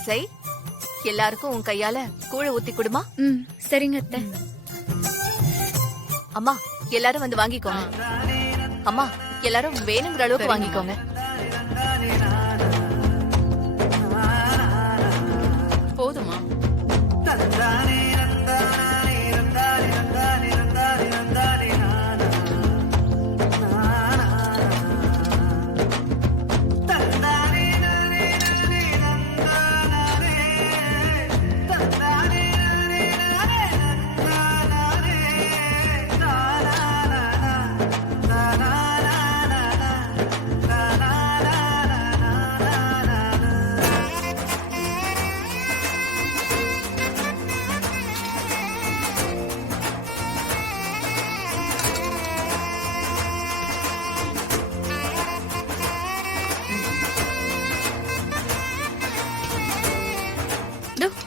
இசை, எல்லாருக்கும் உன் கையால கூழ ஊத்தி குடுமா. சரிங்க அத்தை. அம்மா எல்லாரும் வந்து வாங்கிக்கோங்க. அம்மா எல்லாரும் வேணுங்கிற அளவுக்கு வாங்கிக்கோங்க. போதுமா?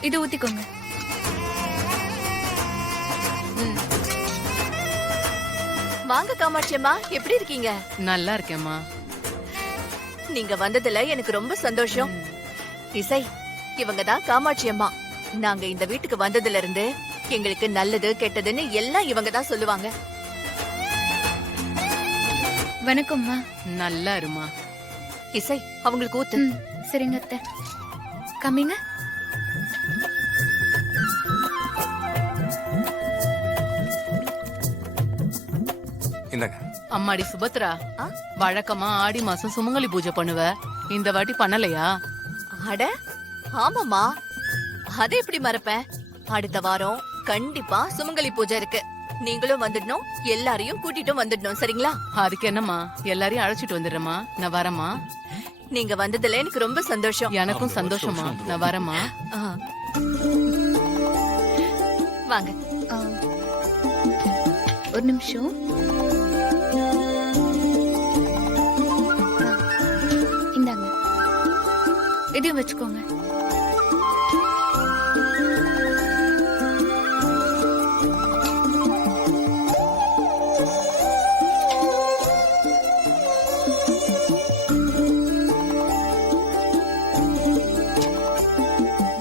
இது ஊத்திக்கோங்க. வாங்க காமாட்சி அம்மா, எப்படி இருக்கீங்க? நல்லா இருக்கேம்மா. நீங்க வந்ததுல எனக்கு ரொம்ப சந்தோஷம். இசை, இவங்க தான் காமாட்சி அம்மா. நாங்க இந்த வீட்டுக்கு வந்ததுல இருந்து எங்களுக்கு நல்லது கெட்டதுன்னு எல்லாம் இவங்க தான் சொல்லுவாங்க. வணக்கம்மா. நல்லா இருமா. இசை, அவங்களுக்கு ஊத்து. சரிங்க அத்தை. கம்மிங்க. அம்மாடி சுபத்ரா, வழக்கமா ஆடி மாசம் சுமங்கலி பூஜை பண்ணுவ, இந்த வாட்டி பண்ணலையா? அட ஆமாமா, அதை எப்படி மறப்பேன். அடுத்த வாரம் கண்டிப்பா சுமங்கலி பூஜை இருக்கு. நீங்களும் வந்துடணும், எல்லாரையும் கூட்டிட்டும் வந்துடணும். சரிங்களா? அதுக்கு என்னம்மா, எல்லாரையும் அழைச்சிட்டு வந்துடுறேம்மா. நான் வரேம்மா. நீங்க வந்ததுல எனக்கு ரொம்ப சந்தோஷம். எனக்கும் சந்தோஷமா. நான் வரேம்மா. வாங்க. ஒரு நிமிஷம். இந்தாங்க, இதையும் வச்சுக்கோங்க.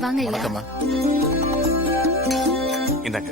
வாங்க. இந்தாங்க.